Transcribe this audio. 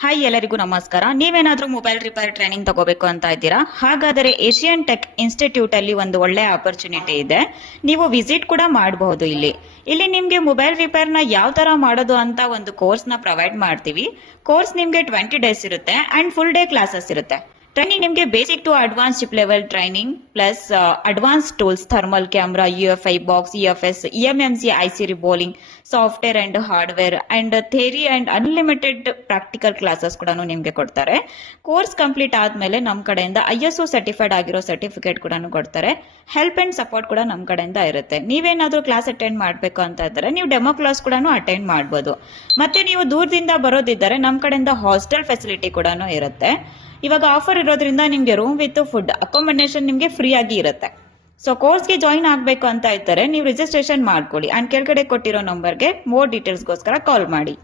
Hi, ಎಲ್ಲರಿಗೂ ನಮಸ್ಕಾರ. ನೀವೇನಾದ್ರೂ ಮೊಬೈಲ್ ರಿಪೇರ್ ಟ್ರೈನಿಂಗ್ ತಗೋಬೇಕು ಅಂತ ಇದ್ದೀರಾ? ಹಾಗಾದರೆ ಏಷಿಯನ್ ಟೆಕ್ ಇನ್ಸ್ಟಿಟ್ಯೂಟ್ ಅಲ್ಲಿ ಒಂದು ಒಳ್ಳೆ ಆಪರ್ಚುನಿಟಿ ಇದೆ. ನೀವು ವಿಸಿಟ್ ಕೂಡ ಮಾಡಬಹುದು. ಇಲ್ಲಿ ನಿಮ್ಗೆ ಮೊಬೈಲ್ ರಿಪೇರ್ ನ ಯಾವ ತರ ಮಾಡೋದು ಅಂತ ಒಂದು ಕೋರ್ಸ್ ನ ಪ್ರೊವೈಡ್ ಮಾಡ್ತೀವಿ. ಕೋರ್ಸ್ ನಿಮ್ಗೆ 20 ಡೇಸ್ ಇರುತ್ತೆ ಅಂಡ್ ಫುಲ್ ಡೇ ಕ್ಲಾಸಸ್ ಇರುತ್ತೆ. ಟ್ರೈನಿಂಗ್ ನಿಮಗೆ basic to advance chip level training plus advance tools, thermal camera, UFI box, EFS, EMMC, IC reballing, software and hardware and theory and unlimited practical classes ಕೂಡ ನಿಮ್ಗೆ ಕೊಡ್ತಾರೆ. Course complete ಆದ್ಮೇಲೆ ನಮ್ ಕಡೆಯಿಂದ ISO certified ಆಗಿರೋ certificate ಕೂಡ ಕೊಡ್ತಾರೆ. Help and support ಕೂಡ ನಮ್ ಕಡೆಯಿಂದ ಇರುತ್ತೆ. ನೀವೇನಾದ್ರೂ ಕ್ಲಾಸ್ ಅಟೆಂಡ್ ಮಾಡ್ಬೇಕು ಅಂತ ಇದ್ರೆ ನೀವು ಡೆಮೋ ಕ್ಲಾಸ್ ಕೂಡ ಅಟೆಂಡ್ ಮಾಡಬಹುದು. ಮತ್ತೆ ನೀವು ದೂರದಿಂದ ಬರೋದಿದ್ದರೆ ನಮ್ ಕಡೆಯಿಂದ ಹಾಸ್ಟೆಲ್ ಫೆಸಿಲಿಟಿ ಕೂಡ ಇರುತ್ತೆ. ಇವಾಗ ಆಫರ್ ಇರೋದ್ರಿಂದ ನಿಮ್ಗೆ ರೂಮ್ ವಿತ್ ಫುಡ್ ಅಕಾಮಿಡೇಷನ್ ನಿಮ್ಗೆ ಫ್ರೀ ಆಗಿ ಇರುತ್ತೆ. ಸೊ ಕೋರ್ಸ್ಗೆ ಜಾಯಿನ್ ಆಗಬೇಕು ಅಂತ ಇದ್ದರೆ ನೀವು ರಿಜಿಸ್ಟ್ರೇಷನ್ ಮಾಡ್ಕೊಳ್ಳಿ ಅಂಡ್ ಕೆಳಗಡೆ ಕೊಟ್ಟಿರೋ ನಂಬರ್ಗೆ ಮೋರ್ ಡೀಟೇಲ್ಸ್ಗೋಸ್ಕರ ಕಾಲ್ ಮಾಡಿ.